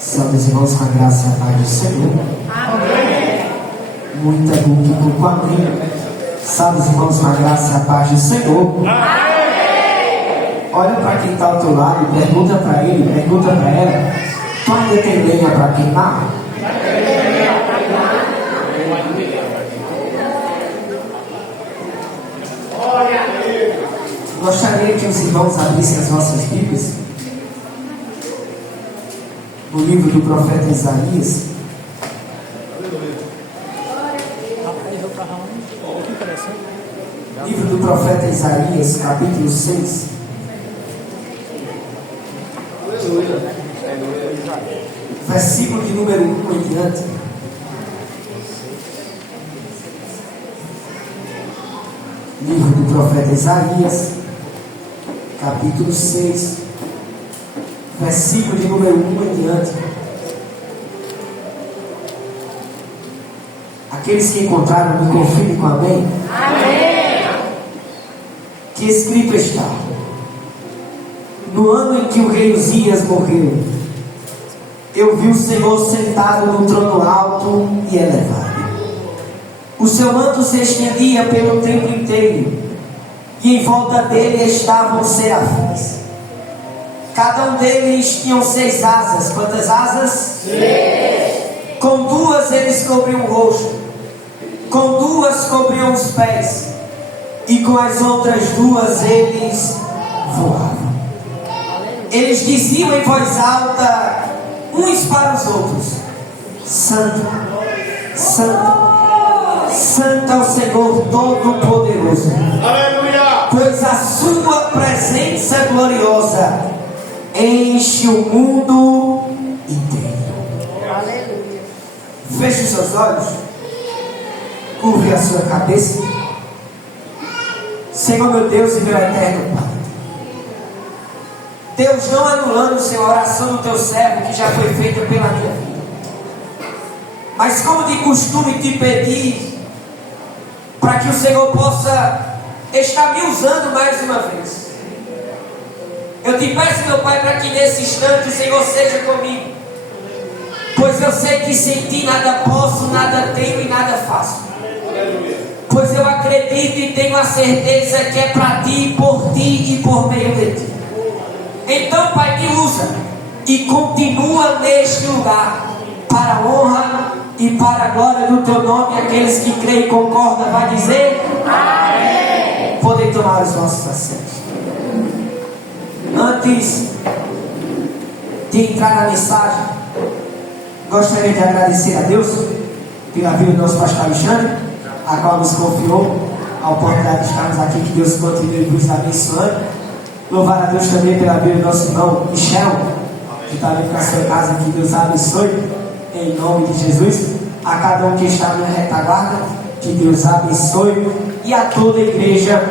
Santos irmãos, com a graça e a paz do Senhor. Amém. Muita boca com amém. Santos irmãos, com a graça e a paz do Senhor. Amém. Olha para quem está ao teu lado e pergunta para ele, pergunta para ela: tu ainda tem lenha para queimar? Gostaria que os irmãos abrissem as nossas Bíblias no livro do profeta Isaías. Livro do profeta Isaías, capítulo 6. Versículo de número 1 em diante. Livro do profeta Isaías, capítulo 6, versículo de número 1 em diante. Aqueles que encontraram, me confirmem com amém. Amém. Que escrito está: no ano em que o rei Uzias morreu, eu vi o Senhor sentado no trono alto e elevado. O seu manto se estendia pelo templo inteiro, e em volta dele estavam serafins. Cada um deles tinha 6 asas. Quantas asas? 6. Com 2 eles cobriam o rosto, com 2 cobriam os pés, e com as outras 2 eles voavam. Eles diziam em voz alta uns para os outros: Santo, Santo, Santo é o Senhor Todo-Poderoso. Aleluia. Pois a sua presença gloriosa enche o mundo inteiro. Aleluia. Feche os seus olhos, curve a sua cabeça. Senhor meu Deus e meu eterno Pai, Deus, não anulando, Senhor, a oração do teu servo que já foi feita pela minha vida, mas como de costume te pedir para que o Senhor possa estar me usando mais uma vez. Eu te peço, meu Pai, para que nesse instante o Senhor seja comigo, pois eu sei que sem ti nada posso, nada tenho e nada faço. Pois eu acredito e tenho a certeza que é para ti, por ti e por meio de ti. Então, Pai, me usa e continua neste lugar, para a honra e para a glória do teu nome. Aqueles que creem e concordam, vai dizer amém. Podem tomar os nossos assentos. Antes de entrar na mensagem, gostaria de agradecer a Deus pela vida do nosso pastor Alexandre, a qual nos confiou a oportunidade de estarmos aqui. Que Deus continue nos abençoando. Louvar a Deus também pela vida do nosso irmão Michel, que está vindo para a sua casa. Que Deus abençoe em nome de Jesus. A cada um que está na retaguarda, que Deus abençoe, e a toda a igreja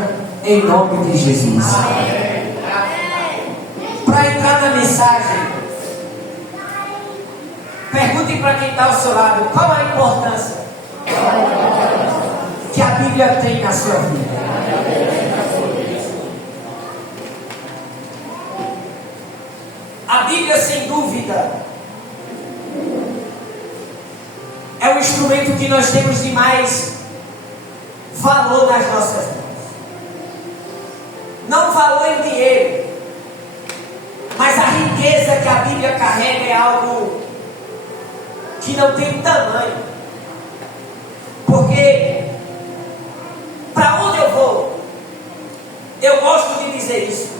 em nome de Jesus. Para entrar na mensagem, perguntem para quem está ao seu lado: qual a importância que a Bíblia tem na sua vida? A Bíblia, sem dúvida, é o instrumento que nós temos de mais valor nas nossas mãos. Não valor em dinheiro, mas a riqueza que a Bíblia carrega é algo que não tem tamanho. Porque para onde eu vou, eu gosto de dizer isso,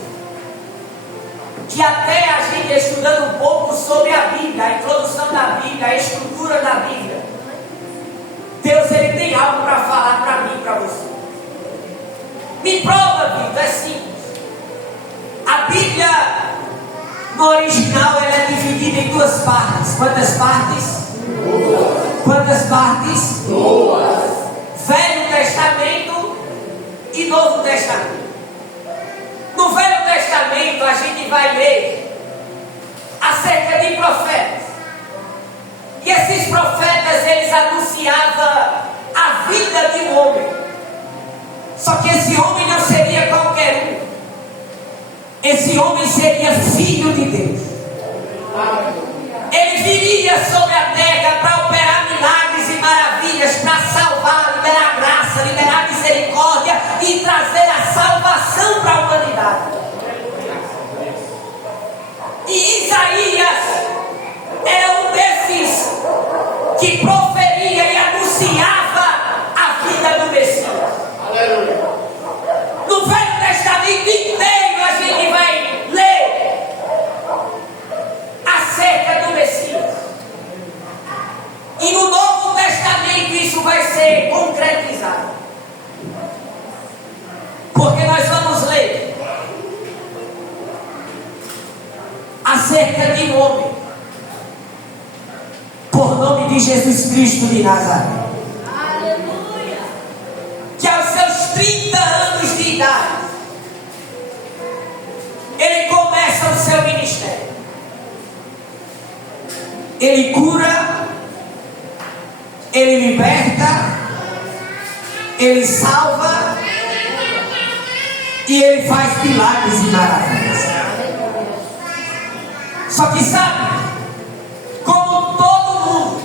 que até a gente estudando um pouco sobre a Bíblia, a introdução da Bíblia, a estrutura da Bíblia, Deus, ele tem algo para falar para mim e para você. Me prova, Bíblia, é simples. A Bíblia, no original, ela é dividida em 2 partes. Quantas partes? 2. Quantas partes? 2. Velho Testamento e Novo Testamento. No Velho Testamento a gente vai ler acerca de profetas. E esses profetas, eles anunciavam a vida de um homem. Só que esse homem não seria qualquer um. Esse homem seria filho de Deus. Ele viria sobre a terra para operar milagres e maravilhas, para salvar, liberar graça, liberar misericórdia e trazer a salvação para a humanidade. E Isaías era um desses que proferia e anunciava a vida do Messias. Aleluia. No Velho Testamento inteiro a gente vai ler acerca do Messias. E no Novo Testamento isso vai ser concretizado. Porque nós vamos ler acerca de um homem por nome de Jesus Cristo de Nazaré. Aleluia. Que aos seus 30 anos de idade ele começa o seu ministério. Ele cura, ele liberta, ele salva e ele faz milagres e maravilhas. Só que sabe, como todo mundo,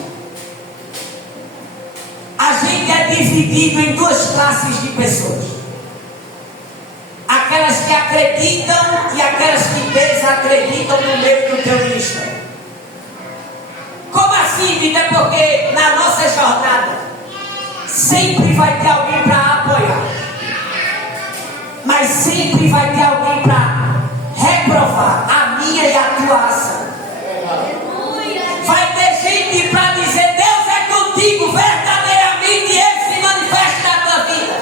a gente é dividido em duas classes de pessoas: aquelas que acreditam e aquelas que desacreditam no meio do teu ministério. Como assim, vida? Porque na nossa jornada sempre vai ter alguém para apoiar, mas sempre vai ter alguém para reprovar a minha e a tua ação. Vai ter gente para dizer: Deus é contigo, verdadeiramente Ele se manifesta na tua vida.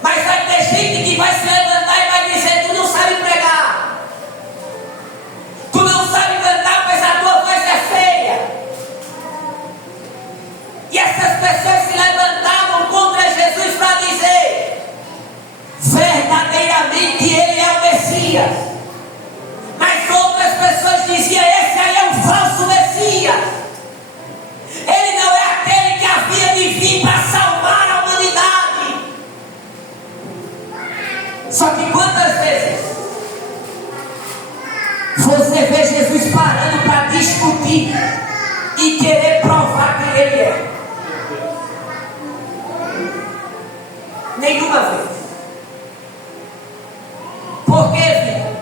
Mas vai ter gente que vai se levantar e vai dizer: tu não sabe pregar, tu não sabe cantar, pois a tua voz é feia. E essas pessoas se levantavam contra Jesus para dizer: verdadeiramente Ele é o Messias. Mas outras pessoas diziam: esse aí é um falso Messias. Ele não é aquele que havia de vir para salvar a humanidade. Só que quantas vezes você vê Jesus parando para discutir e querer provar quem Ele é? Nenhuma vez. Por quê, filho?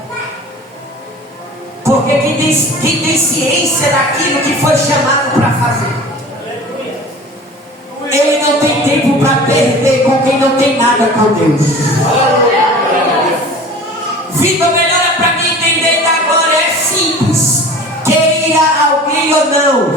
Porque quem tem ciência daquilo que foi chamado para fazer, ele não tem tempo para perder com quem não tem nada com Deus. Vitor, melhora para mim entender agora. É simples, queira alguém ou não,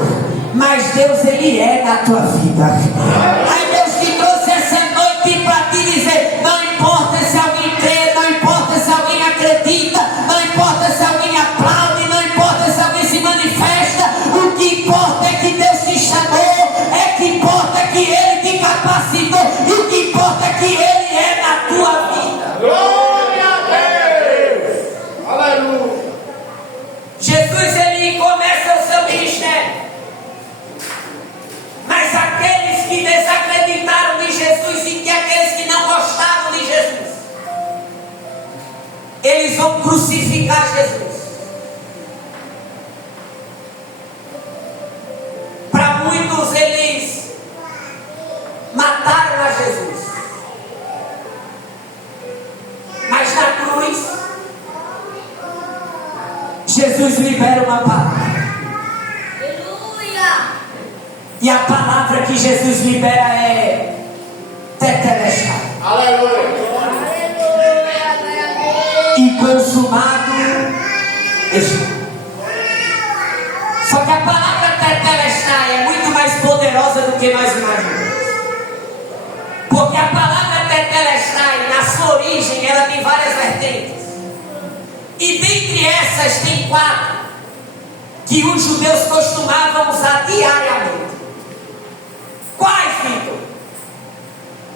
mas Deus, Ele é na tua vida. Aí Deus te trouxe essa noite para te dizer: não importa se alguém crê, não importa se alguém acredita, não importa se alguém aplaude, não importa se alguém se manifesta, o que importa é que Deus te chamou, é que importa é que Ele te capacitou, e o que importa é que Ele é na tua vida. Glória a Deus. Aleluia. Jesus, Ele começa o seu ministério, mas aqueles que desacreditaram de Jesus e que aqueles que não gostavam de Jesus, eles vão crucificar Jesus. Para muitos, eles mataram a Jesus, mas na cruz Jesus libera uma palavra. Aleluia. E a palavra que Jesus libera é tetelestai. Aleluia. E consumado está. Só que a palavra tetelestai é muito mais poderosa do que nós imaginamos. Porque a palavra tetelestai, na sua origem, ela tem várias vertentes. E dentre essas tem 4 que os judeus costumavam usar diariamente. Quais, Vitor?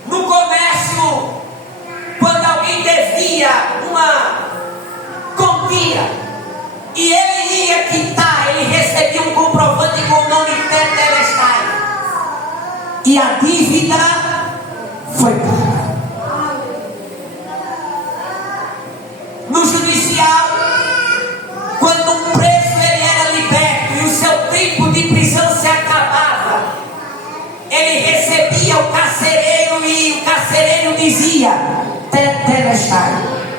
No comércio, quando alguém devia uma quantia e ele ia quitar, ele recebia um comprovante com o nome tetelestai. E a dívida foi paga. No judicial, quando um preso ele era liberto e o seu tempo dizia: Tetelestai.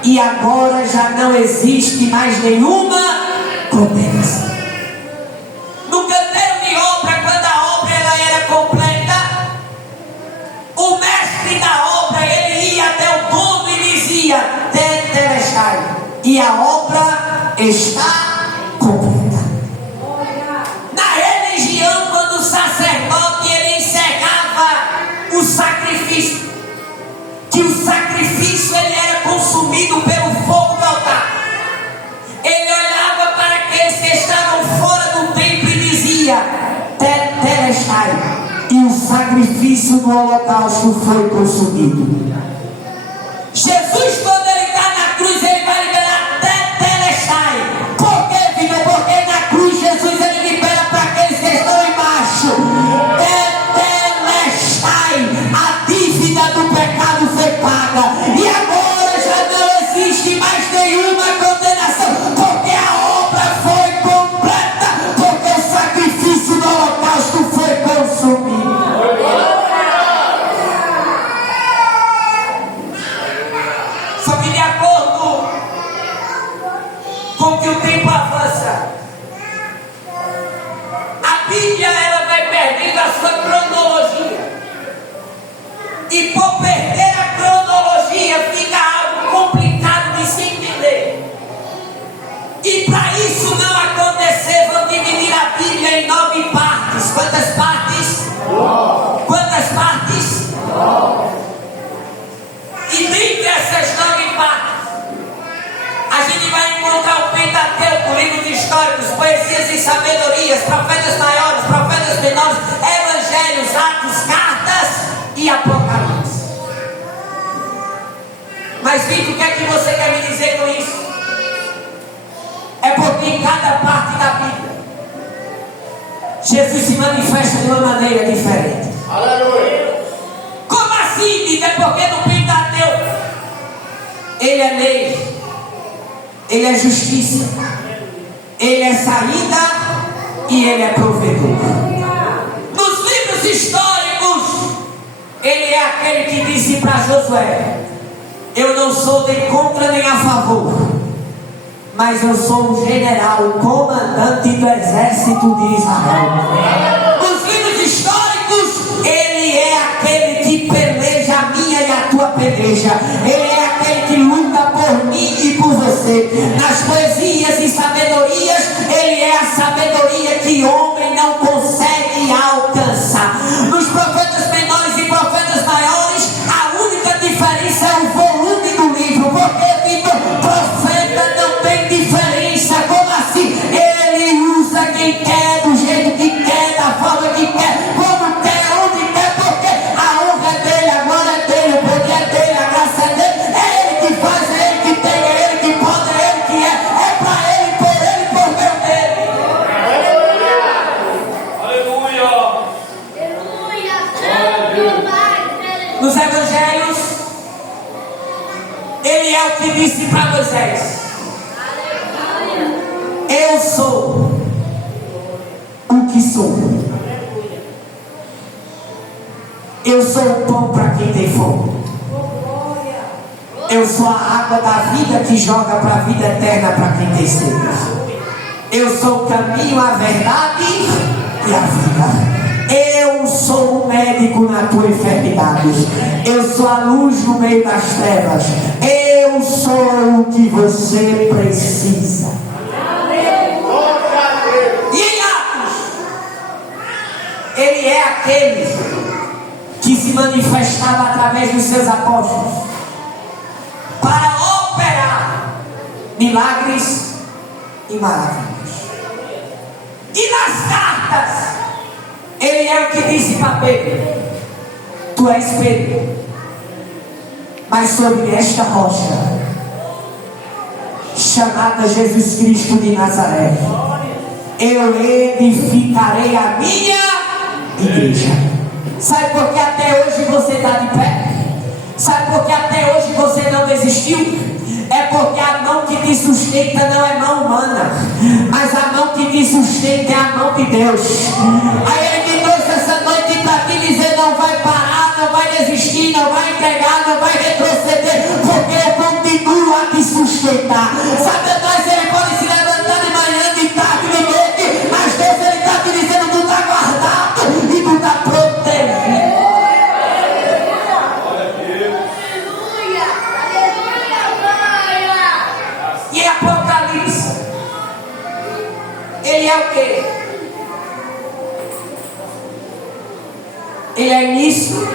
E agora já não existe mais nenhuma condenação. No canteiro de obra, quando a obra ela era completa, o mestre da obra ele ia até o dono e dizia: Tetelestai. E a obra está completa. Na religião, quando o sacerdote ele encerrava o sacrifício, que o sacrifício ele era consumido pelo fogo do altar, ele olhava para aqueles que estavam fora do templo e dizia: Tetelestai. E o sacrifício do holocausto foi consumido. Jesus, quando ele está na cruz, ele vai liberar Tetelestai. Por quê, filho? Porque na cruz Jesus ele libera para aqueles que estão embaixo. Tetelestai. A dívida do pecado foi paga. E agora já não existe mais nenhuma condenação. Porque a obra foi completa. Porque o sacrifício do holocausto foi consumido. Só que de acordo com que o tempo avança, a Bíblia ela vai perdendo a sua cronologia. E por perder a cronologia fica algo complicado de se entender. E para isso não acontecer, vão dividir a Bíblia em 9 partes. Quantas partes? Quantas partes? E dentre essas 9 partes, a gente vai encontrar o Pentateuco, livros históricos, poesias e sabedorias, profetas maiores, profetas menores, evangelhos, atos, cartas e apocalipse. Mas Vitor, o que é que você quer me dizer com isso? É porque em cada parte da Bíblia Jesus se manifesta de uma maneira diferente. Aleluia. Como assim? Diz, é porque no Pentateuco ele é lei, ele é justiça, ele é saída e ele é provedor. Nos livros históricos, ele é aquele que disse para Josué: eu não sou nem contra nem a favor, mas eu sou o general, o comandante do exército de Israel. Nos livros históricos, ele é aquele que peleja a minha e a tua peleja. Ele é aquele que luta por mim e por você. Nas poesias e sabedorias, ele é a sabedoria que homem não consegue alcançar. Nos profetas menores e profetas maiores, a única diferença é o volume do livro. Porque, Vitor, profeta não tem diferença. Como assim? Ele usa quem quer, do jeito que quer, da forma que quer, como quer, onde quer, porque a honra é dele, a glória é dele, o poder é dele, a graça é dele. É ele que faz, é ele que tem, é ele que pode, é ele que é para ele, por meio dele. Aleluia. Nos evangelhos, ele é o que disse para Moisés: eu sou o que sou. Eu sou o pão para quem tem fome. Eu sou a água da vida que joga para a vida eterna para quem tem sede. Eu sou o caminho, a verdade e a vida. Eu sou o médico na tua enfermidade. Eu sou a luz no meio das trevas. Eu sou o que você precisa. E em Atos, ele é aquele que se manifestava através dos seus apóstolos para operar milagres e maravilhas. E nas cartas, ele é o que disse para Pedro: tu és Pedro, mas sobre esta rocha, chamada Jesus Cristo de Nazaré, eu edificarei a minha igreja. Sabe por que até hoje você está de pé? Sabe por que até hoje você não desistiu? É porque a mão que te sustenta não é mão humana, mas a mão que te sustenta é a mão de Deus. Aí ele me trouxe essa noite para te dizer: não vai parar, não vai desistir, não vai entregar, não vai Ele é o quê? Ele é início,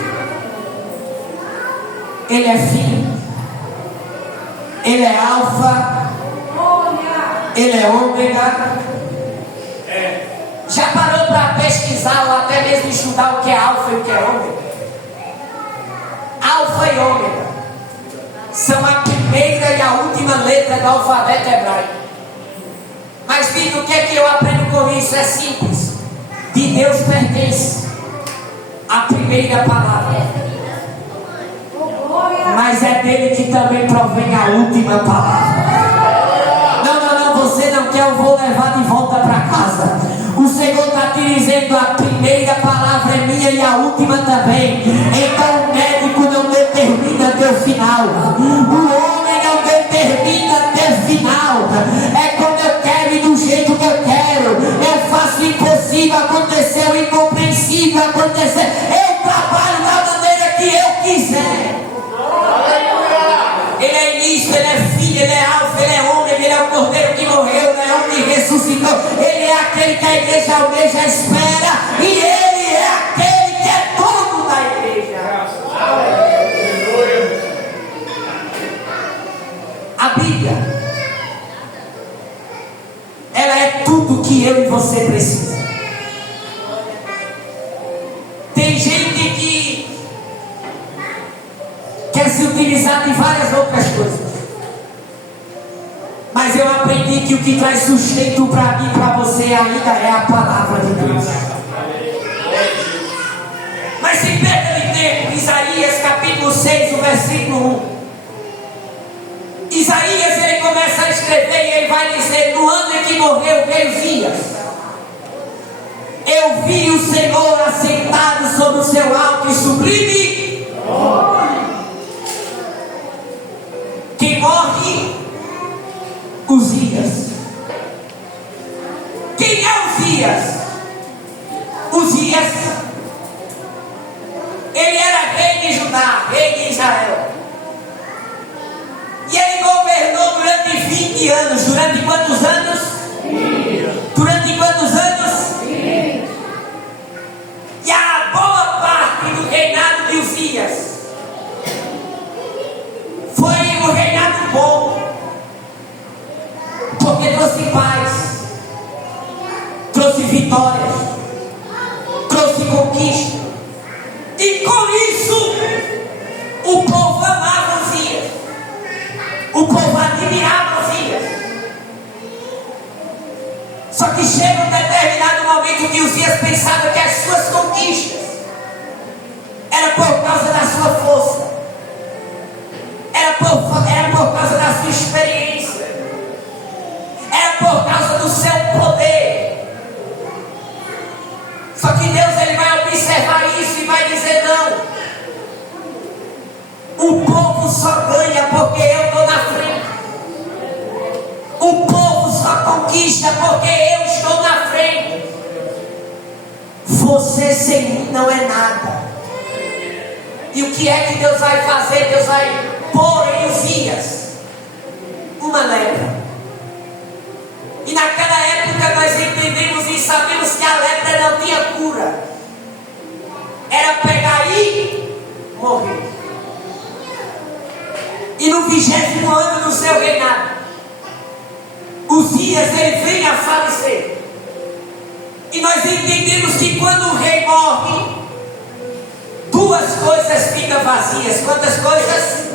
ele é fim, ele é alfa, ele é ômega. Já parou para pesquisar ou até mesmo estudar o que é alfa e o que é ômega? Alfa e ômega são a primeira e a última letra do alfabeto hebraico. Mas filho, o que é que eu aprendo com isso? É simples. De Deus pertence a primeira palavra, mas é dele que também provém a última palavra. Não, você não quer, eu vou levar de volta para casa. O Senhor está te dizendo: a primeira palavra é minha e a última também. Então o médico não determina teu final, o homem não determina teu final. É quando eu quero e do jeito que eu quero. Eu faço o impossível acontecer, o incompreensível acontecer. Eu trabalho da maneira que eu quiser. Ele é início, ele é filho, ele é alfa, ele é ômega, ele é o cordeiro que morreu, o leão que ressuscitou. Ele é aquele que a igreja almeja, espera, e ele é aquele que é dono da igreja. A Bíblia, ela é tudo que eu e você precisa. Tem gente que quer se utilizar de várias outras coisas, mas eu aprendi que o que traz sustento para mim e para você ainda é a palavra de Deus. Mas sem perda de tempo, Isaías capítulo 6, o versículo 1. Isaías, ele começa a escrever e ele vai dizer: no ano em que morreu veio Zias, eu vi o Senhor assentado sobre o seu alto e sublime. Quem morre? Uzias. Quem é Uzias? Uzias, ele era rei de Judá, rei de Israel. E ele governou durante 20 anos. Durante quantos anos? Durante quantos anos? E a boa parte do reinado de Uzias foi o reinado bom, porque trouxe paz, trouxe vitórias, trouxe conquista. E com isso o povo amava Uzias, o povo admirava Uzias. Só que chega um determinado momento que Uzias pensava que as suas conquistas era por causa da sua força, era por causa da sua experiência, era por causa do seu poder. Só que Deus, ele vai observar isso e vai dizer: não, o povo só ganha porque eu estou na frente. O povo só conquista porque eu estou na frente. Você sem mim não é nada. E o que é que Deus vai fazer? Deus vai pôr em Uzias uma lepra. E naquela época nós entendemos e sabemos que a lepra não tinha cura. Era pegar e morrer. E no 20º ano do seu reinado, Uzias, ele vem a falecer. E nós entendemos que quando o rei morre, duas coisas ficam vazias. Quantas coisas?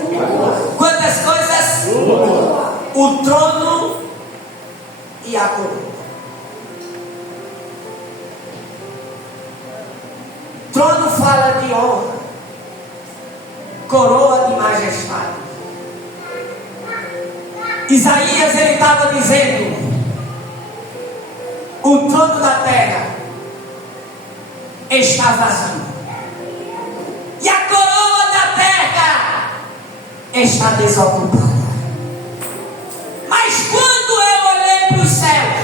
Quantas coisas? O trono e a coroa. Trono fala de honra, coroa de majestade. Isaías, ele estava dizendo: o trono da terra está vazio e a coroa da terra está desocupada. Mas quando eu olhei para os céus,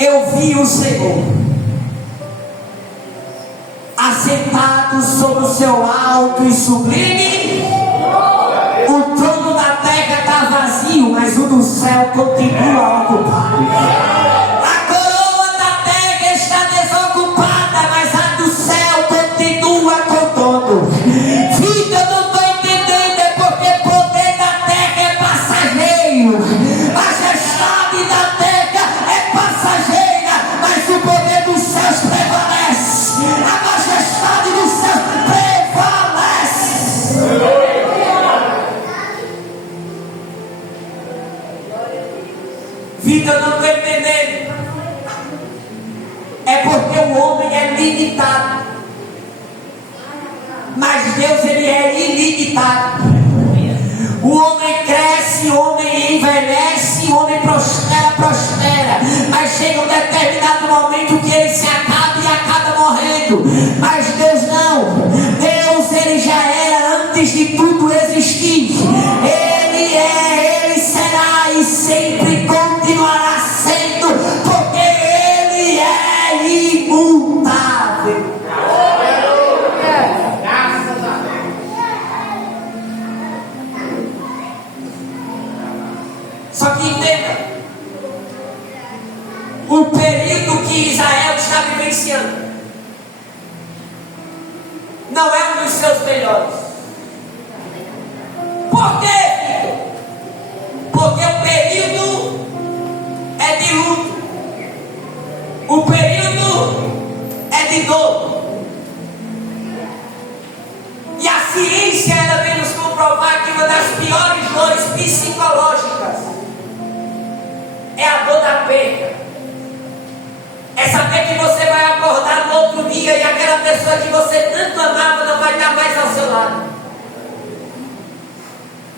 eu vi o Senhor assentado sobre o seu alto e sublime. O trono da terra está vazio, mas o do céu céu continua ocupado. A coroa da terra está desocupada, mas a do céu continua com todo. Filho, eu não estou entendendo, é porque o poder da terra é passageiro. Majestade da terra é passageira, mas o poder dos céus prevalece. A majestade dos céus prevalece. Vida, eu não estou entendendo. É porque o homem é limitado, mas Deus, ele é ilimitado. O homem cresce, o homem envelhece, o homem prospera, mas chega um determinado momento que ele se acaba e acaba morrendo. Mas Deus não. Deus, ele já era antes de tudo existir. Ele é, ele será e sempre continuará sendo, porque ele é imutável. Só que entenda, o período que Israel está vivenciando não é um dos seus melhores. Por quê, filho? Porque o período é de luto, o período é de dor. E a ciência, ela vem nos comprovar que uma das piores dores psicológicas é a dor da perda. É saber que você vai acordar no outro dia e aquela pessoa que você tanto amava não vai estar mais ao seu lado.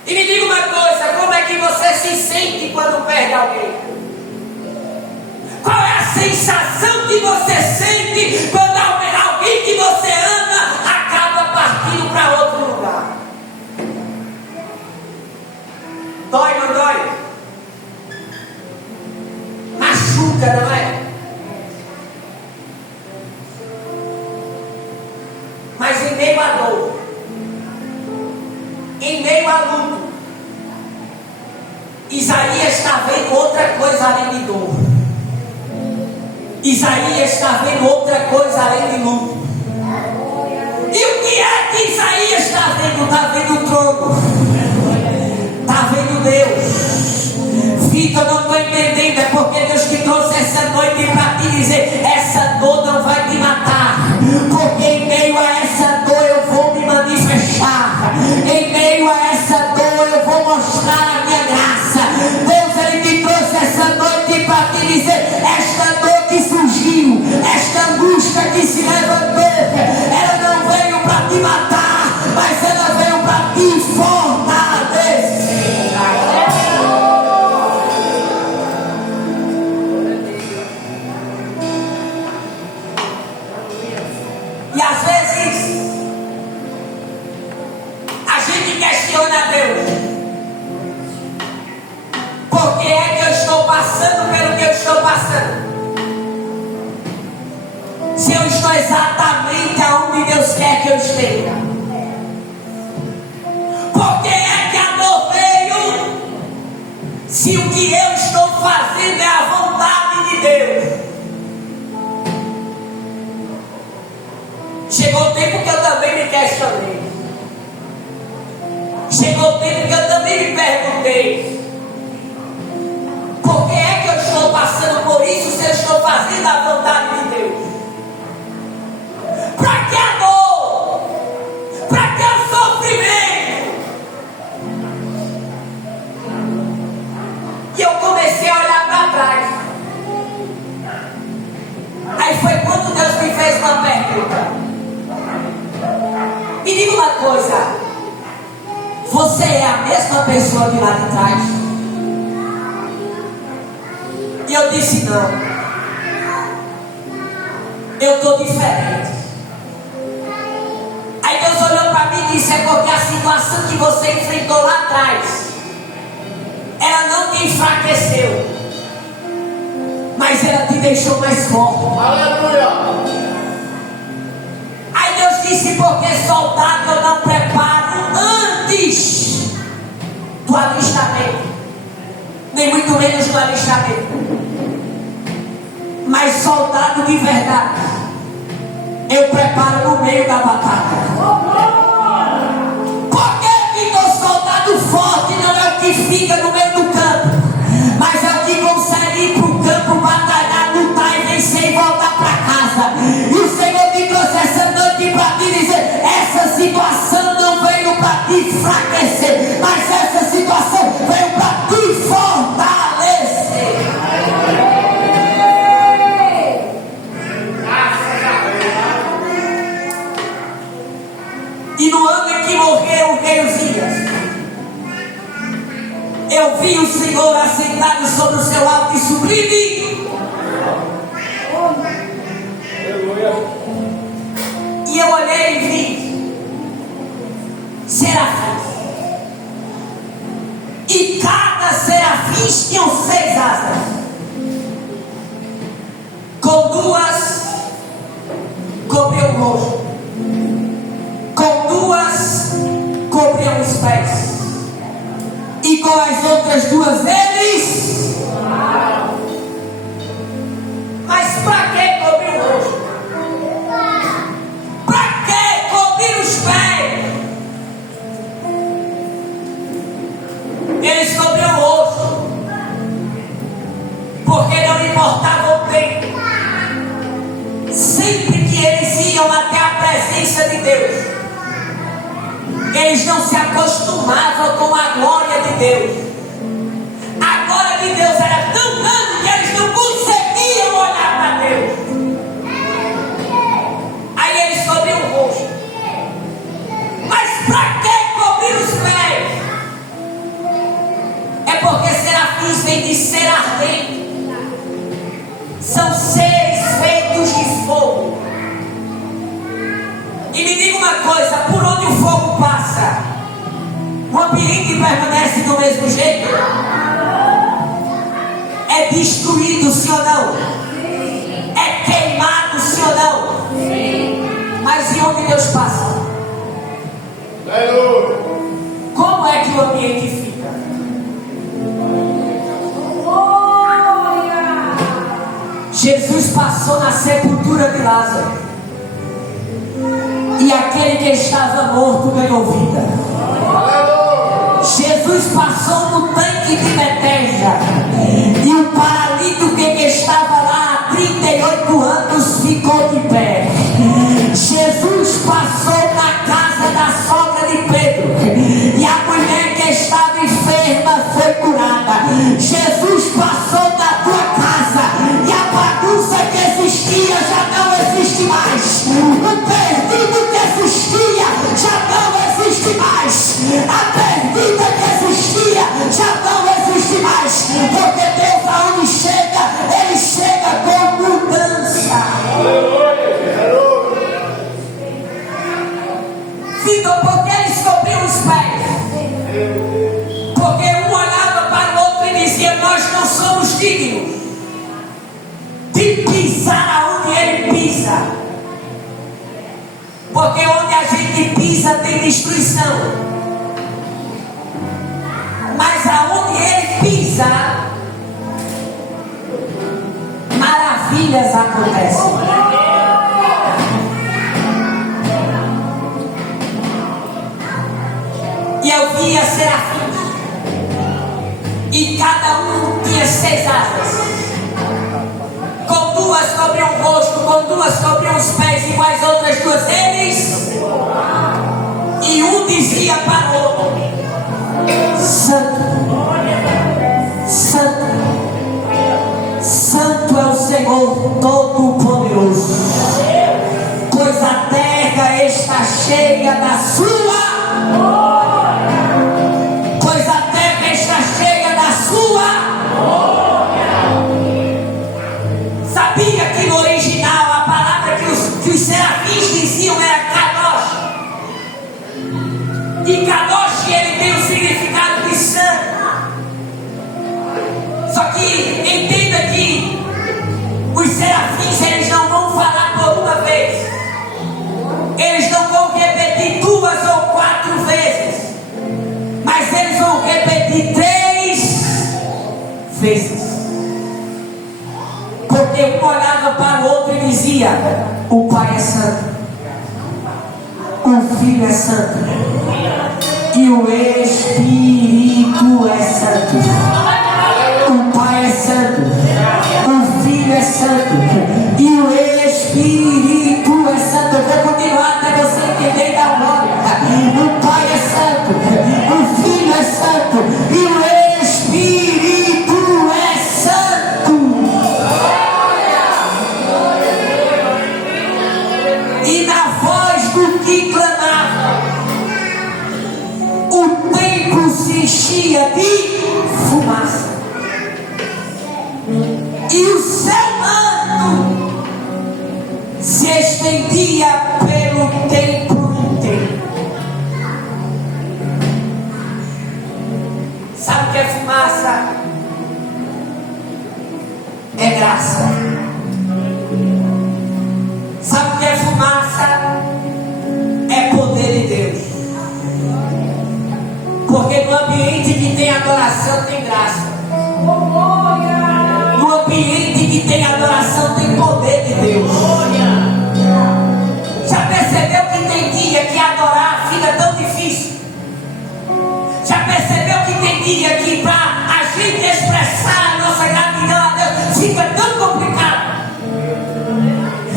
E me diga uma coisa, como é que você se sente quando perde alguém? Qual é a sensação que você sente quando alguém que você ama acaba partindo para outro lugar? Dói, não dói? Machuca, não é? Mas em meio à dor, em meio à luta, Isaías está vendo outra coisa além de dor. Isaías está vendo outra coisa além de luto. E o que é que Isaías está vendo? Está vendo o trono, está vendo Deus. Fica, eu não estou entendendo, é porque Deus te trouxe essa noite para te dizer: essa dor não vai te matar, porque em meio a essa dor eu vou me manifestar, em meio a essa dor eu vou mostrar a minha graça. Deus, ele te trouxe essa noite para te dizer: esta dor que surgiu, esta angústia que se levantou, ela não veio para te matar, mas ela veio para te fortalecer. E às vezes a gente questiona a Deus: por que é que eu estou passando pelo que eu estou passando? Se eu estou exatamente aonde Deus quer que eu esteja? Por que é que a dor veio? Se o que eu estou fazendo é a vontade de Deus? Chegou o tempo que eu também me questionei. Chegou o tempo que eu também me perguntei: por que é que eu estou passando por isso se eu estou fazendo a vontade de Deus? Para que a dor? Para que o sofrimento? E eu comecei a olhar para trás. Aí foi quando Deus me fez uma pergunta. Me diga uma coisa: você é a mesma pessoa de lá de trás? E eu disse: não, eu estou diferente. Aí Deus olhou para mim e disse: é porque a situação que você enfrentou lá atrás, ela não te enfraqueceu, mas ela te deixou mais forte. Aleluia! Aí Deus disse: porque soldado eu não preparo antes do alistamento, nem muito ou menos no alistamento. Mas soldado de verdade, eu preparo no meio da batalha. Porque então soldado forte não é o que fica no meio do campo, mas é o que consegue ir para o campo, batalhar, lutar e vencer e voltar para casa. E o Senhor me trouxe essa noite para te dizer: essa situação não veio para te enfraquecer, mas essa situação veio para te fortalecer. E no ano em que morreu o rei Uzias, eu vi o Senhor assentado sobre o seu alto e sublime. E eu olhei e vi serafins. E cada serafim tinha 6 asas. Com 2 cobriam o rosto, com 2 cobriam os pés, e com as outras 2 eles. Mas para que cobrir o rosto? Para que cobrir os pés? Eles cobriam o rosto porque não importava o tempo. Sempre que eles iam até a presença de Deus, eles não se acostumavam com a glória de Deus. A glória de Deus era tão grande que eles não conseguiam olhar para Deus. Aí eles cobriam o rosto. Mas para que cobrir os pés? É porque serafins vem de ser ardente. São seres feitos de fogo. E me diga uma coisa: por onde o fogo passa, o ambiente permanece do mesmo jeito? É destruído, sim ou não? É queimado, sim ou não? Mas e onde Deus passa? Como é que o ambiente fica? Jesus passou na sepultura de Lázaro, e aquele que estava morto ganhou vida. Jesus passou no tanque de Betesda, e o paralítico que estava lá há 38 anos ficou de pé. Jesus passou na casa da sogra de Pedro, e a mulher que estava enferma foi curada. Jesus passou na tua casa, e a bagunça que existia já não existe mais. O perdido que existia já não existe mais. A perdida que existia já não existe mais. Porque Deus, aonde chega, Ele chega com mudança. Vitor, porque eles cobriam os pés? Porque um olhava para o outro e dizia: nós não somos dignos de pisar aonde ele pisa. Porque onde a gente pisa tem destruição, mas aonde ele pisa, maravilhas acontecem. E eu via serafins, e cada um tinha 6 asas. Com 2 cobriam o rosto, com 2 cobriam os pés, e com as outras 2 eles. E um dizia para o outro: Santo, Santo, Santo é o Senhor Todo-Poderoso, pois a terra está cheia da sua. Pois a terra está cheia da sua. Sabia que no original a palavra que os serafins diziam era Kadosh. E Kadosh, ele tem o significado de santo. Só que entenda que os serafins, eles não vão falar por uma vez. Eles não vão repetir 2 ou 4 vezes, mas eles vão repetir 3 vezes. Porque um olhava para o outro e dizia: o Pai é santo, o Filho é santo e o Espírito é santo. O Pai é santo, o Filho é santo e o Espírito é santo. Eu vou continuar até você entender da glória. O Pai é santo, o Filho é santo e o Espírito é santo. E na voz do que clamava, o templo se enchia de fumaça, e o seu manto se estendia pelo templo inteiro. Sabe o que é fumaça? É graça. Sabe o que é fumaça? É poder de Deus. Porque no ambiente que tem adoração tem graça. No ambiente que tem adoração tem poder de Deus. Já percebeu que tem dia que adorar fica tão difícil? Já percebeu que tem dia que para a gente expressar a nossa gratidão a Deus fica tão complicado?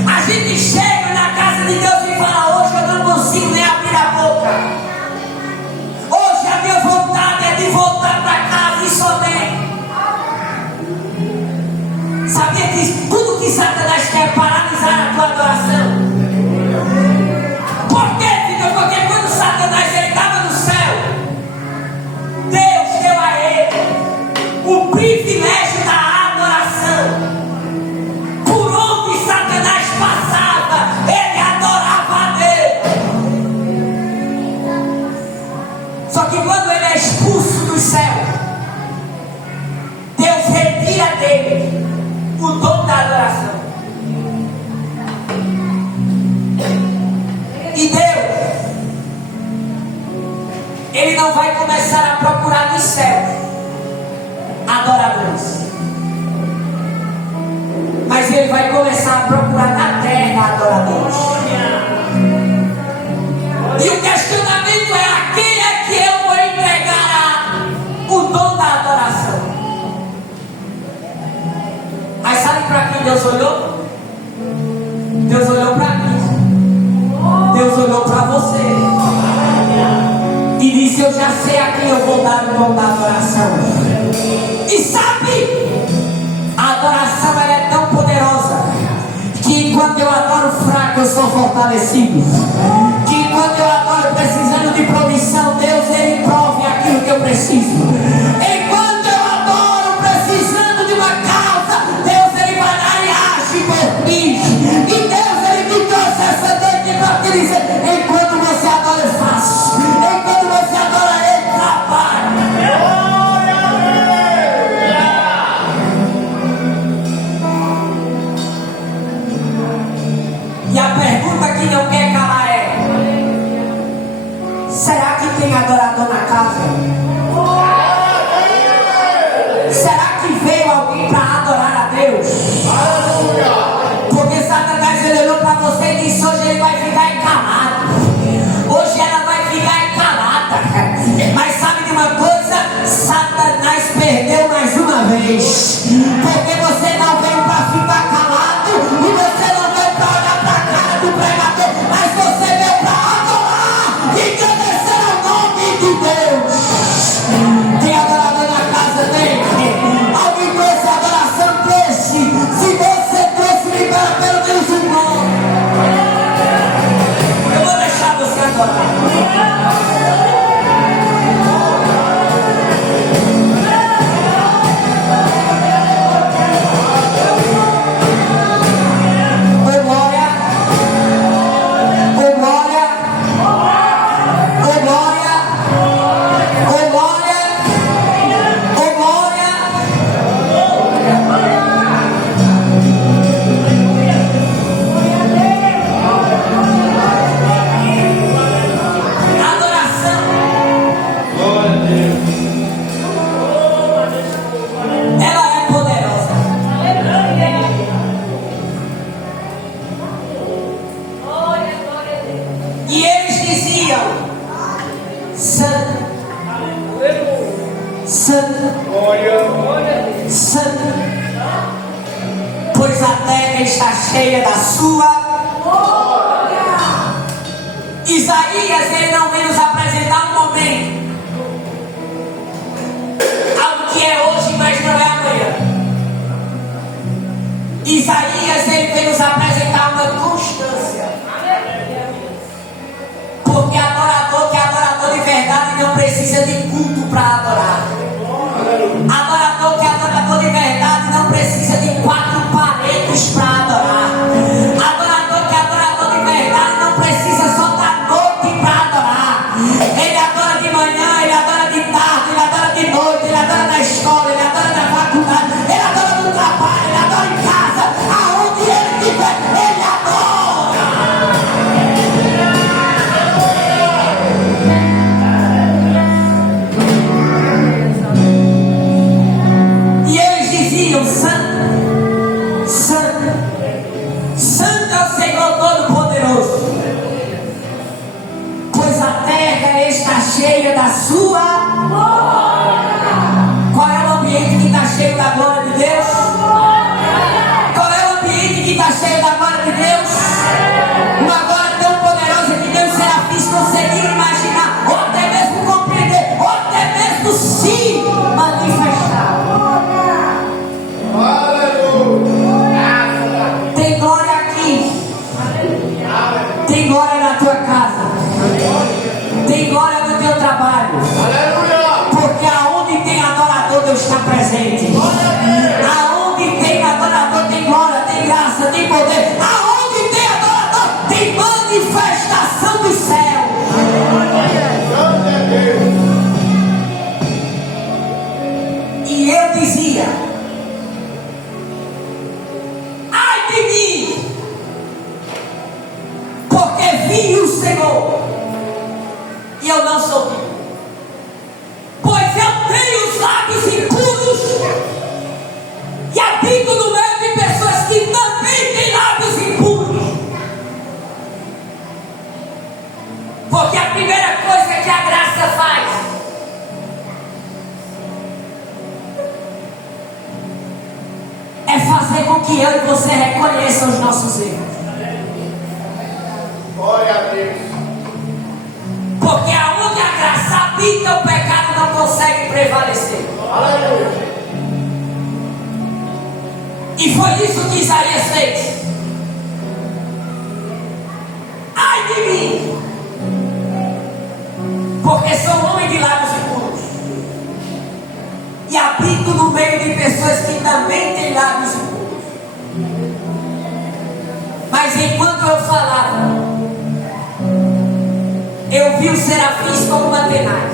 A gente chega na casa de Deus e fala: hoje eu não consigo nem abrir a boca. Hoje a minha vontade é de voltar para casa e somente. Sabia que tudo que Satanás quer é paralisar a tua adoração? Por quê, filho? Porque quando Satanás estava no céu, Deus deu a ele o privilégio da adoração. Por onde Satanás passava, ele adorava a Deus. Só que quando ele é expulso do céu, Deus retira dele o dom da adoração. E Deus, Ele não vai começar a procurar nos céus adoradores, mas Ele vai começar a procurar na terra adoradores. E o questionamento é: a quem é que eu vou entregar o dom da adoração? Mas sabe para quem Deus olhou? Deus olhou para mim. Deus olhou para você e disse: eu já sei a quem eu vou dar o dom da adoração. E sabe, a adoração ela é tão poderosa que enquanto eu adoro fraco, eu sou fortalecido. Que enquanto eu adoro precisando de provisão, Deus ele prove aquilo que eu preciso. Enquanto eu adoro precisando de uma causa, Deus ele vai lá e age por mim. E Deus ele me trouxe essa noite para te dizer: enquanto você adora, eu faço. Enquanto você adora, ele trabalha. E a pergunta que não quer calar é: será que tem adorador na casa? Será que veio alguém para adorar a Deus? Porque Satanás ele olhou para você e disse: hoje ele vai ficar encalado. Hoje ela vai ficar encalada. Mas sabe de uma coisa? Satanás perdeu mais uma vez. Porque você não veio para ficar calado e você não veio para olhar para a cara do pregador, mas você veio para adorar e agradecer ao nome de Deus. Tem adorador na casa dele? Alguém trouxe adoração? Trouxe. Se você trouxe, libera pelo menos um nome. Eu vou deixar você adorar. está cheia da sua glória. Isaías, ele não vem nos apresentar um momento, algo que é hoje, mas não é amanhã. Isaías, ele vem nos apresentar uma constância. Porque adorador que é adorador de verdade não precisa de culto para adorar. Adorador que é adorador de verdade não precisa de 4 paredes para adorar. Adorador que é adorador de verdade não precisa só da noite para adorar. Ele adora de manhã, ele adora de tarde, ele adora de noite, ele adora na escola, ele adora na faculdade, ele adora no trabalho, ele adora em casa. Aonde ele estiver, ele adora. Santo, Santo, Santo é o Senhor Todo-Poderoso, pois a terra está cheia da sua glória. Qual é o ambiente que está cheio da glória de Deus? Qual é o ambiente que está cheio da glória de Deus? Uma glória tão poderosa que Deus serafins conseguiram imaginar, ou até mesmo compreender, ou até mesmo se manifestar. Tem glória aqui. Tem glória na tua casa. Tem glória no teu trabalho. Porque aonde tem adorador, Deus está presente. Aonde tem adorador, tem glória, tem graça, tem poder. Aonde tem adorador, tem manifestação do céu. E eu dizia: ai de mim, porque vi o Senhor e eu não sou vivo, pois eu tenho os lábios impuros e habito no meio de pessoas que também têm lábios impuros. Porque a primeira coisa que a graça faz é fazer com que eu e você reconheçam os nossos erros. Glória a Deus. Porque aonde a graça habita, o pecado não consegue prevalecer. Aleluia. E foi isso que Isaías fez. Ai de mim, porque sou um homem de lábios impuros e habito no meio de pessoas que também têm lábios impuros. Mas enquanto eu falava, eu vi os serafins como mantenais,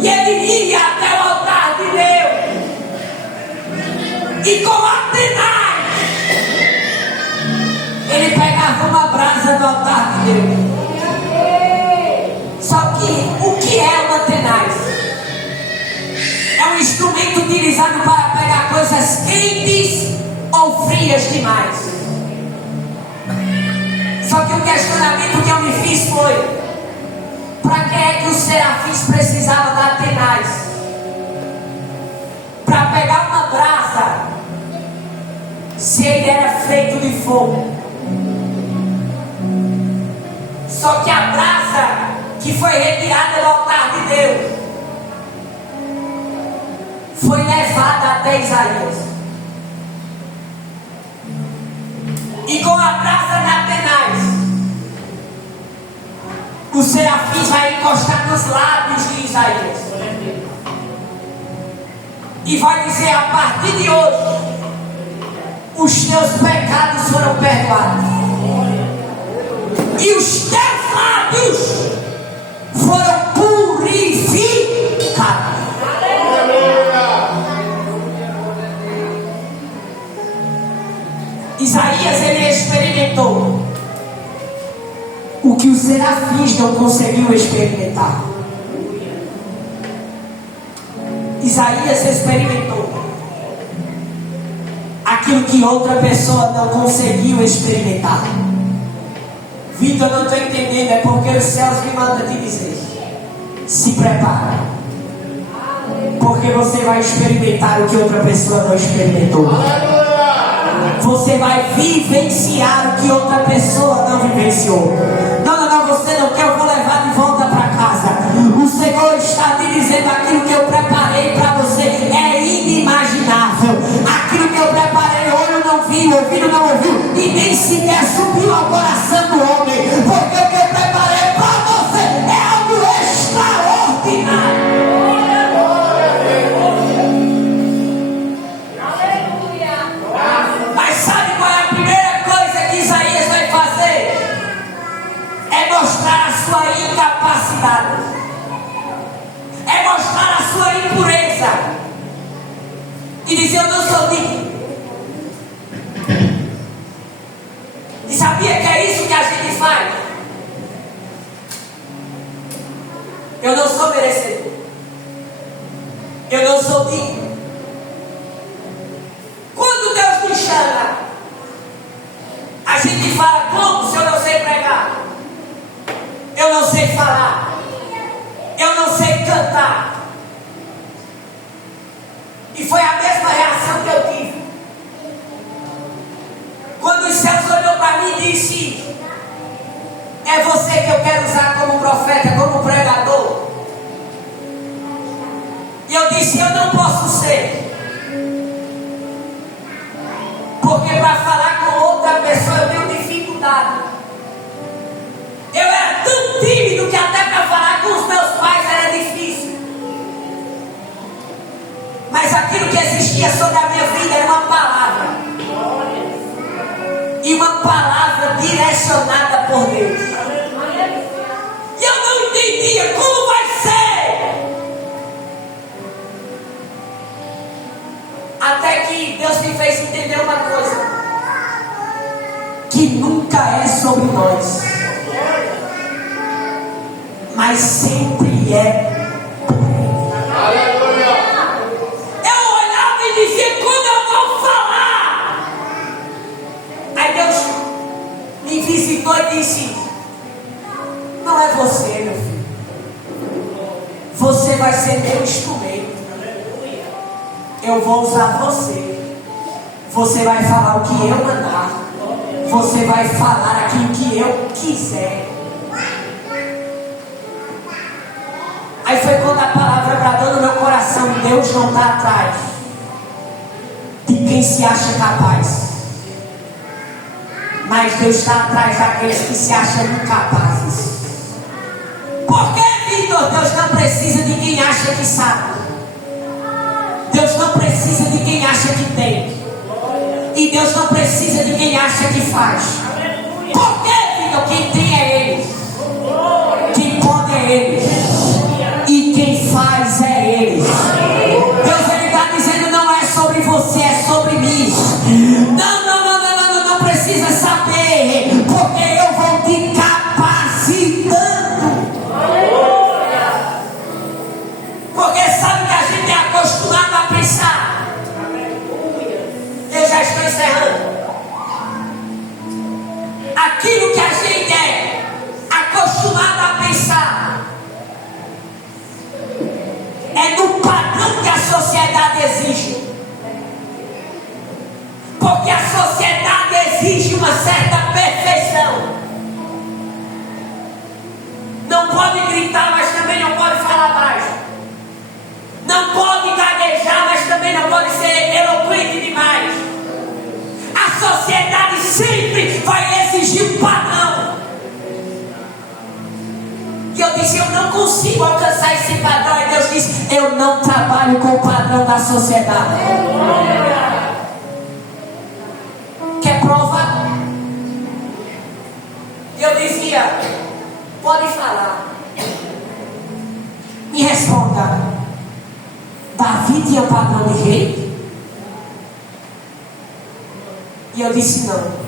e ele ia até o altar de Deus, e com Atenais ele pegava uma brasa do altar de Deus. Só que o que é o Atenais? É um instrumento utilizado para pegar coisas quentes ou frias demais. Só que o questionamento que eu me fiz foi: para que é que os serafins precisavam da Atenais? Para pegar uma brasa, se ele era feito de fogo. Só que a brasa que foi retirada do altar de Deus foi levada até Isaías. E com a brasa da Atenais, o serafim vai encostar nos lábios de Isaías e vai dizer: a partir de hoje, os teus pecados foram perdoados e os teus lábios foram purificados. Isaías, ele experimentou o que os serafins não conseguiam experimentar. Isaías experimentou aquilo que outra pessoa não conseguiu experimentar. Vitor, eu não estou entendendo. É porque os céus me mandam te dizer: se prepara, porque você vai experimentar o que outra pessoa não experimentou. Você vai vivenciar o que outra pessoa não vivenciou. Não, você não quer, eu vou levar de volta para casa. O Senhor está te dizendo: aquilo que eu preparei para você é inimaginável. Aquilo que eu preparei, olho não viu, ouvido não ouviu, e nem sequer subiu ao coração do homem. Porque o que eu preparei para você é algo extraordinário. Mas sabe qual é a primeira coisa que Isaías vai fazer? É mostrar a sua incapacidade, é mostrar a sua impureza e dizer: eu não sou digno. E sabia que é isso que a gente faz? Eu não sou merecedor, eu não sou digno. Quando Deus me chama, a gente fala: como se eu não sei pregar, eu não sei falar, eu não sei cantar. E foi a mesma reação que eu tive quando os céus olhou para mim e disse: é você que eu quero usar como profeta, como pregador. E eu disse: eu não posso ser, porque para falar com outra pessoa eu tenho dificuldade. Eu era tão tímido que até para falar com os meus pais era difícil. Mas aquilo que existia sobre a minha vida era uma palavra. E uma palavra direcionada por Deus. E eu não entendia como vai ser. Até que Deus me fez entender uma coisa: que nunca é sobre nós, mas sempre é por Ele. Eu olhava e dizia: quando eu vou falar? Aí Deus me visitou e disse: não é você, meu filho, você vai ser meu instrumento. Eu vou usar você. Você vai falar o que eu mandar. Você vai falar aquilo que eu quiser. Aí foi quando a palavra bradou no meu coração: Deus não está atrás de quem se acha capaz, mas Deus está atrás daqueles que se acham incapazes. Por que, Vitor? Deus não precisa de quem acha que sabe. Deus não precisa de quem acha que tem. E Deus não precisa de quem acha que faz. Por que, Vitor? Quem tem é Ele. Quem pode é Ele. E quem faz é Ele. Deus, Ele está dizendo: não é sobre você, é sobre mim. Não precisa saber, porque eu vou te capacitando. Porque sabe que a gente é acostumado a pensar. Eu já estou encerrando. Aquilo que a gente é acostumado a pensar é no padrão que a sociedade exige. Porque a sociedade exige uma certa perfeição. Não pode gritar, mas também não pode falar baixo. Não pode gaguejar, mas também não pode ser eloquente demais. A sociedade sempre vai exigir um padrão. E eu disse: eu não consigo alcançar esse padrão. E Deus disse: eu não trabalho com o padrão da sociedade. Quer prova? E eu dizia: pode falar. Me responda: Davi tinha padrão de rei? E eu disse: não.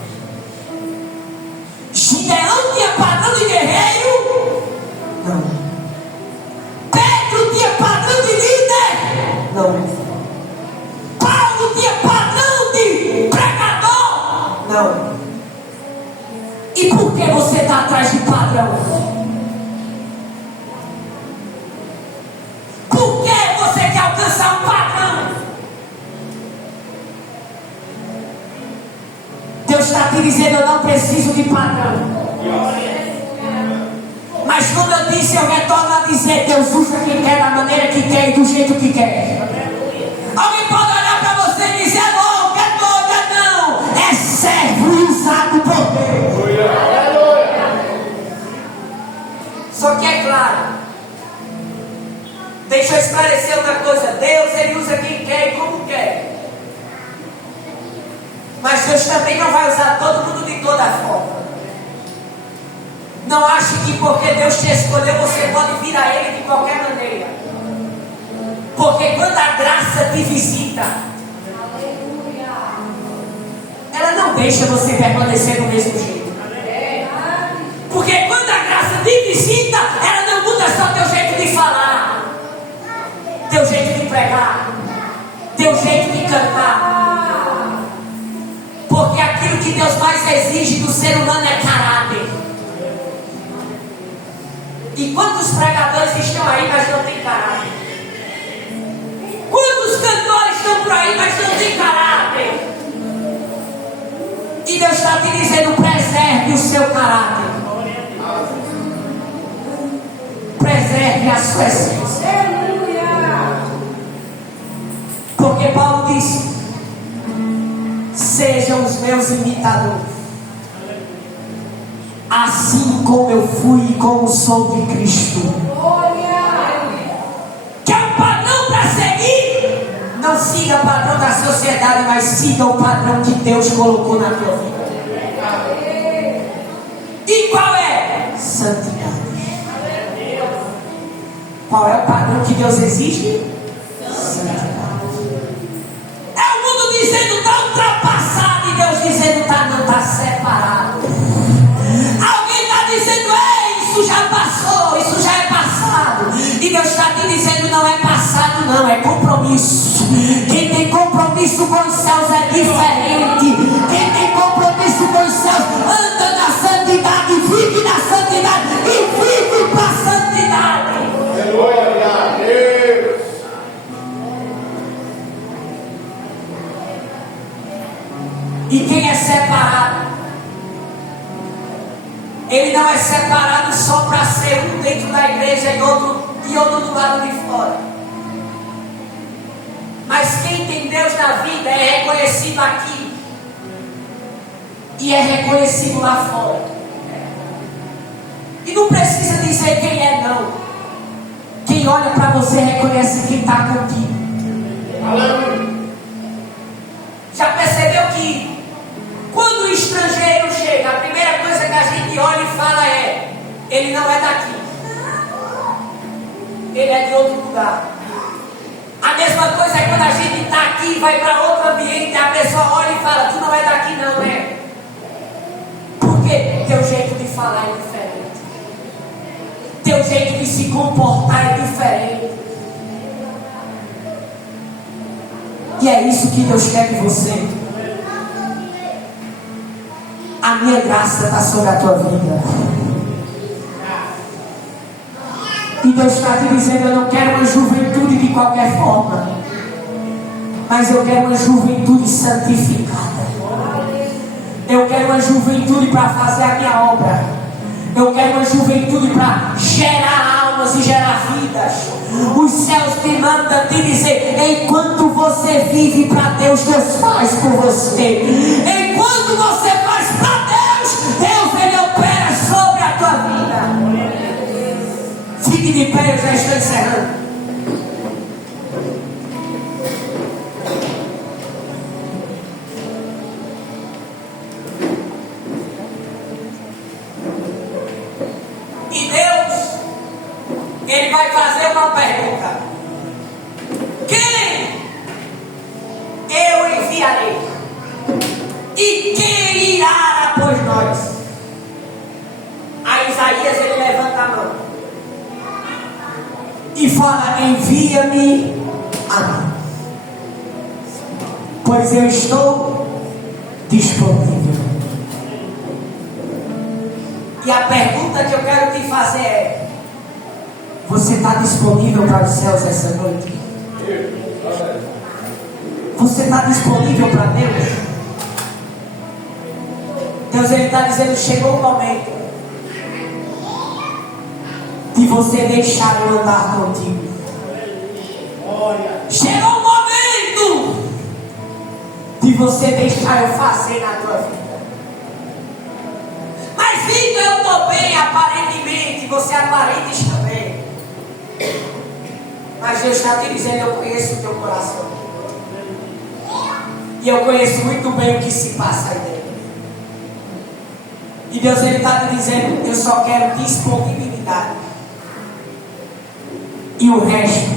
Gideão tinha padrão de guerreiro? Não. Pedro tinha padrão de líder? Não. Paulo tinha padrão de pregador? Não. E por que você está atrás de padrão? Por que você quer alcançar um padrão? Deus está te dizendo: eu não preciso de padrão. Mas como eu disse, eu retorno a dizer: Deus usa quem quer, da maneira que quer e do jeito que quer. Alguém pode olhar para você e dizer: louca, é doida, não. É servo e usado por Deus. Só que é claro, deixa eu esclarecer uma coisa: Deus, Ele usa quem quer e como quer. Mas Deus também não vai usar todo mundo de toda forma. Não ache que porque Deus te escolheu, você pode vir a Ele de qualquer maneira. Porque quando a graça te visita, ela não deixa você permanecer do mesmo jeito. Porque quando a graça te visita, ela não muda só teu jeito de falar, teu jeito de pregar, teu jeito de cantar. Porque aquilo que Deus mais exige do ser humano é caráter. E quantos pregadores estão aí, mas não tem caráter? Quantos cantores estão por aí, mas não tem caráter? E Deus está te dizendo: preserve o seu caráter. Preserve a sua essência. Porque Paulo disse: sejam os meus imitadores, assim como eu fui e como sou de Cristo. Quer um padrão para seguir? Não siga o padrão da sociedade, mas siga o padrão que Deus colocou na tua vida. E qual é? Santidade. Qual é o padrão que Deus exige? Santidade. É o mundo dizendo: está ultrapassado, e Deus dizendo: não está separado. Alguém está dizendo: ei, isso já passou, isso já é passado. E Deus está te dizendo: não é passado, não, é compromisso. Quem tem compromisso com os céus é diferente. Quem tem compromisso com os céus anda na santidade, vive na santidade e vive para a santidade. Glória a Deus. E quem é separado, ele não é separado só para ser um dentro da igreja e outro do lado de fora. Mas quem tem Deus na vida é reconhecido aqui e é reconhecido lá fora. E não precisa dizer quem é, não. Quem olha para você reconhece quem está contigo. Já percebeu que quando o estrangeiro chega, a primeira coisa que a gente olha e fala é: ele não é daqui, ele é de outro lugar. A mesma coisa é quando a gente está aqui e vai para outro ambiente, a pessoa olha e fala: tu não é daqui, não é? Porque teu jeito de falar é diferente, teu jeito de se comportar é diferente. E é isso que Deus quer de você. A minha graça está sobre a tua vida. E Deus está te dizendo: eu não quero uma juventude de qualquer forma, mas eu quero uma juventude santificada. Eu quero uma juventude para fazer a minha obra. Eu quero uma juventude para gerar almas e gerar vidas. Os céus te mandam te dizer: enquanto você vive para Deus, Deus faz por você. Enquanto você faz para Deus, Deus Ele opera sobre a tua vida. Fique de pé, eu já estou encerrando. E Deus, Ele vai fazer uma pergunta: quem eu enviarei? E quem irá após nós? A Isaías, ele levanta a mão e fala: envia-me a mim, pois eu estou disponível. E a pergunta que eu quero te fazer é: você está disponível para os céus essa noite? Você está disponível para Deus? Deus ele está dizendo, chegou o momento de você deixar eu andar contigo. Chegou o momento de você deixar eu fazer na tua vida. Mas Vitor, eu estou bem, aparentemente, você aparenta estar bem. Mas Deus está te dizendo, eu conheço o teu coração. E eu conheço muito bem o que se passa aí dentro. E Deus ele está te dizendo, eu só quero disponibilidade. E o resto,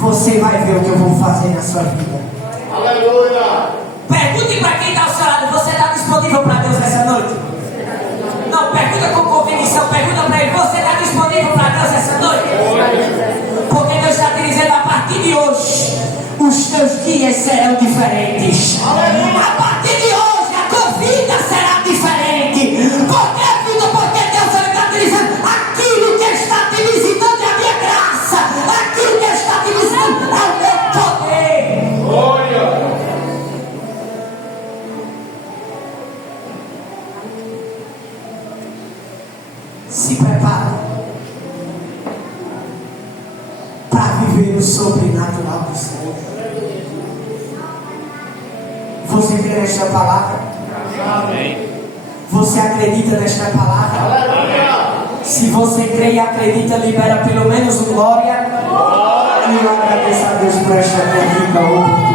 você vai ver o que eu vou fazer na sua vida. Aleluia. Pergunte para quem está ao seu lado, você está disponível para Deus essa noite? Não, pergunta com convicção, pergunta para ele, você está disponível para Deus essa noite? Porque Deus está te dizendo, a partir de hoje, os teus dias serão diferentes. A partir de hoje, a tua vida será diferente. Por que, filho? Porque Deus está te dizendo, aquilo que está te visitando é a minha graça. Aquilo que está te visitando é o meu poder. Glória. Se prepara para viver o sobrenatural do Senhor. Você crê nesta palavra? Amém. Você acredita nesta palavra? Aleluia. Se você crê e acredita, libera pelo menos um glória. E eu agradeço a Deus por esta terrível oportunidade.